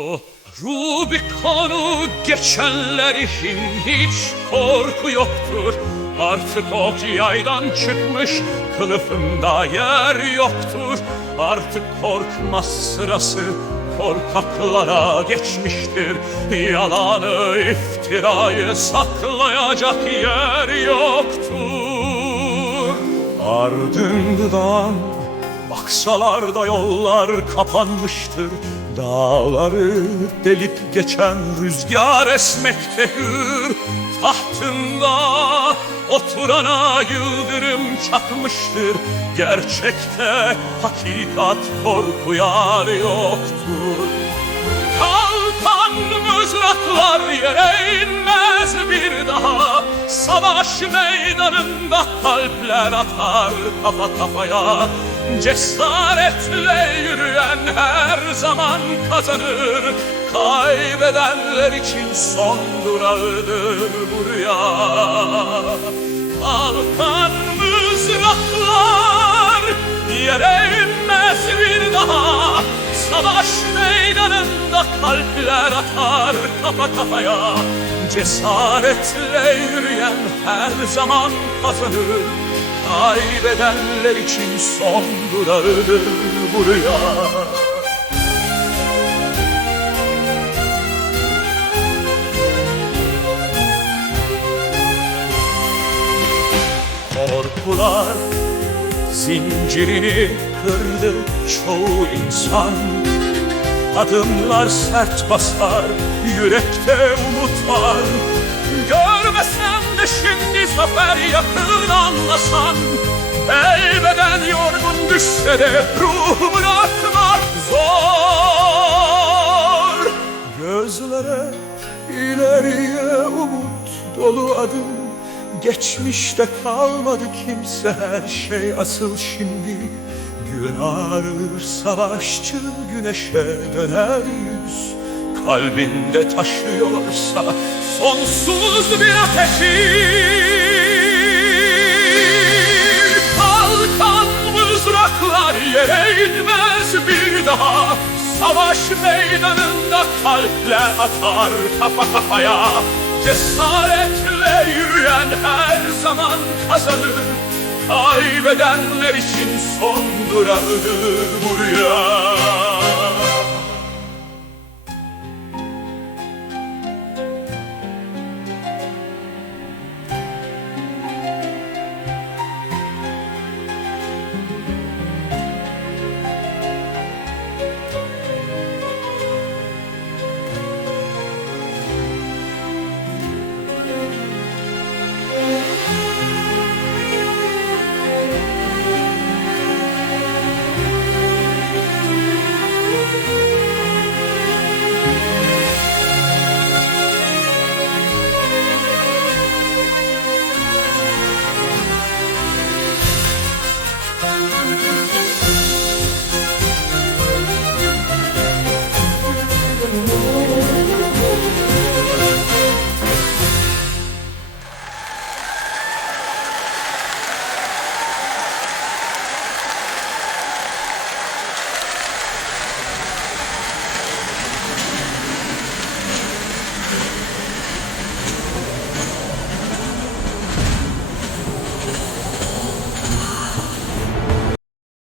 O Rubikon'u geçenler için hiç korku yoktur. Artık ok yaydan çıkmış, kılıfında yer yoktur. Artık korkmaz sırası korkaklara geçmiştir. Yalanı, iftirayı saklayacak yer yoktur. Ardından Baksalar da yollar kapanmıştır Dağları delip geçen rüzgar esmekte hür Tahtında oturana yıldırım çakmıştır. Gerçekte hakikat korkuyan yoktur Savaş meydanında kalpler atar kafa kafaya Cesaretle yürüyen her zaman kazanır. Kaybedenler için son durağıdır bu rüya. Kalkan mızraklar yere inmez bir daha Savaş meydanında kalpler atar kafa kafaya. Cesaretle yürüyen her zaman kazanır. Kaybedenler için son durağıdır bu rüya Korkular zincirini kırdı çoğu insan Adımlar sert basar, yürekte umut var. Görmesen de şimdi zafer yakın anlasan Elbeden yorgun düşse de ruhu bırakmak zor. Gözlere ileriye umut dolu adım Geçmişte kalmadı kimse her şey asıl şimdi Gün savaşçı güneşe döner yüz. Kalbinde taşıyorsa sonsuz bir ateşi. Kalkan mızraklar yere inmez bir daha. Savaş meydanında kalpler atar kafa kafaya. Cesaretle yürüyen her zaman kazanır Kaybedenler için son durağıdır bu rüya